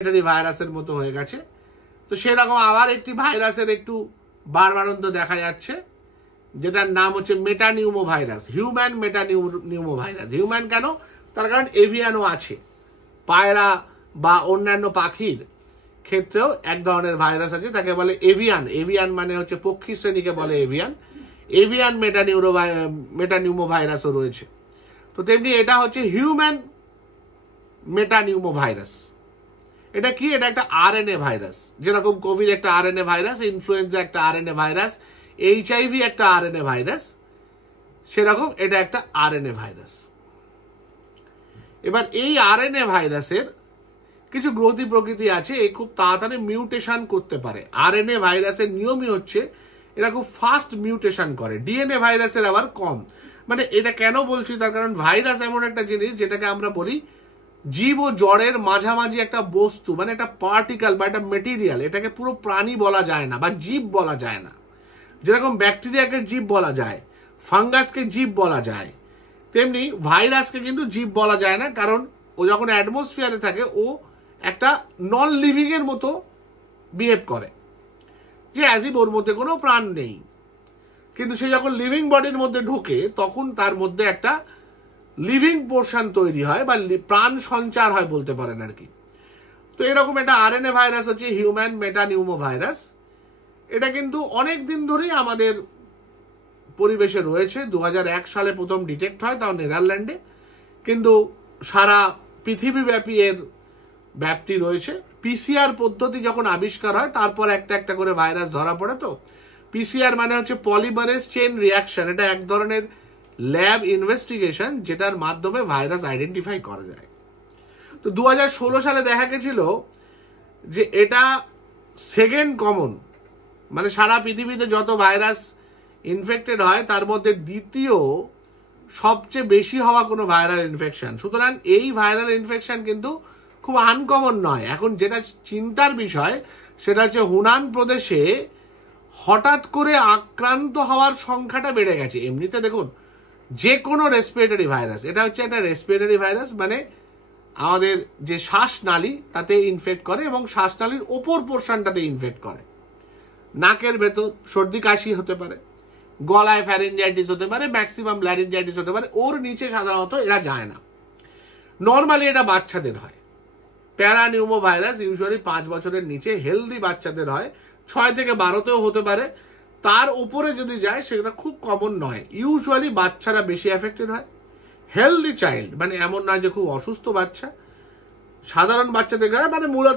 ভাইরাসের মতো হয়ে গেছে। তো সেরকম আবার একটি ভাইরাসের একটু বাড়বাড়ন্ত দেখা যাচ্ছে, যেটার নাম হচ্ছে metapneumo virus, human metapneumo virus. Human কেন? তার কারণ এভিয়ানও আছে, পায়রা বা অন্যান্য পাখির ক্ষেত্রেও এক ধরনের ভাইরাস আছে, তাকে বলে এভিয়ান। এভিয়ান মানে হচ্ছে পক্ষী শ্রেণীকে বলে এভিয়ান। এভিয়ান মেটানিউমো ভাইরাসও রয়েছে। তো তেমনি এটা হচ্ছে হিউম্যান মেটানিউমো ভাইরাস। এটা কি? এটা একটা আরএনএ ভাইরাস, যেরকম কোভিড একটা আরএনএ ভাইরাস, ইনফ্লুয়েঞ্জা একটা আরএনএ ভাইরাস, এইচআইভি একটা আরএনএ ভাইরাস, সেরকম এটা একটা আরএনএ ভাইরাস। এবার এই আরএনএ ভাইরাসের কিছু গ্রোথি প্রকৃতি আছে, এই খুব তাড়াতাড়ি মিউটেশন করতে পারে। আরএনএ ভাইরাসের নিয়মই হচ্ছে এরা খুব ফাস্ট মিউটেশন করে, ডিএনএ ভাইরাসের আবার কম। মানে এটা কেন বলছি, তার কারণ ভাইরাস এমন একটা জিনিস যেটাকে আমরা বলি জীব ও জড়ের মাঝামাঝি একটা বস্তু, মানে একটা পার্টিকেল বা একটা মেটেরিয়াল। এটাকে পুরো প্রাণী বলা যায় না বা জীব বলা যায় না। যেরকম ব্যাকটেরিয়াকে জীব বলা যায়, ফাঙ্গাসকে জীব বলা যায়, তেমনি ভাইরাসকে কিন্তু জীব বলা যায় না, কারণ ও যখন অ্যাটমসফিয়ারে থাকে ও একটা নন লিভিং এর মতো বিহেভ করে, যে অ্যাজ ইফ ওর মধ্যে কোনো প্রাণ নেই। কিন্তু সে যখন লিভিং বডির মধ্যে ঢোকে তখন তার মধ্যে একটা লিভিং পোর্শন তৈরি হয় বা প্রাণ সঞ্চার হয় বলতে পারেন আর কি। তো এরকম একটা আরএনএ ভাইরাস হচ্ছে হিউম্যান মেটানিউমো ভাইরাস। এটা কিন্তু অনেক দিন ধরেই আমাদের পরিবেশে রয়েছে। 2001 সালে প্রথম ডিটেক্ট হয়, তাও নেদারল্যান্ডে। কিন্তু সারা পৃথিবীব্যাপী এর ব্যাপ্তি রয়েছে। পিসিআর পদ্ধতি যখন আবিষ্কার হয় তারপর একটা একটা করে ভাইরাস ধরা পড়ে। তো পিসিআর মানে হচ্ছে পলিমারেজ চেইন রিয়াকশন। এটা এক ধরনের ল্যাব ইনভেস্টিগেশন যেটার মাধ্যমে ভাইরাস আইডেন্টিফাই করা যায়। তো 2016 সালে দেখা গেছিল যে এটা সেকেন্ড কমন, মানে সারা পৃথিবীতে যত ভাইরাস ইনফেক্টেড হয় তার মধ্যে দ্বিতীয় সবচেয়ে বেশি হওয়া কোনো ভাইরাল ইনফেকশন। সুতরাং এই ভাইরাল ইনফেকশন কিন্তু খুব আনকমন নয়। এখন যেটা চিন্তার বিষয় সেটা হচ্ছে হুনান প্রদেশে হঠাৎ করে আক্রান্ত হওয়ার সংখ্যাটা বেড়ে গেছে। এমনিতে দেখুন, যে কোনো রেসপিরেটরি ভাইরাস, এটা হচ্ছে একটা রেসপিরেটরি ভাইরাস, মানে আমাদের যে শ্বাসনালী তাতে ইনফেক্ট করে এবং শ্বাসনালীর ওপর পোর্শনটাতে ইনফেক্ট করে। নাকের ভেতর সর্দি কাশি হতে পারে, গলায় ফ্যারেঞ্জাইটিস হতে পারে, ম্যাক্সিমাম ল্যারিঞ্জাইটিস হতে পারে। ওর নিচে সাধারণত এরা যায় না। নর্মালি এটা বাচ্চাদের হয়। প্যারানিউমো ভাইরাস ইউজুয়ালি 5 বছরের নিচে হেলদি বাচ্চাদের হয়, 6 থেকে 12তেও হতে পারে। তার উপরে যদি যায় সেটা খুব কমন নয়। ইউজুয়ালি বাচ্চারা বেশি এফেক্টেড হয়। হেলদি চাইল্ড মানে এমন নয় যে খুব অসুস্থ বাচ্চা, সাধারণ বাচ্চাদের গায়ে, মানে মূলত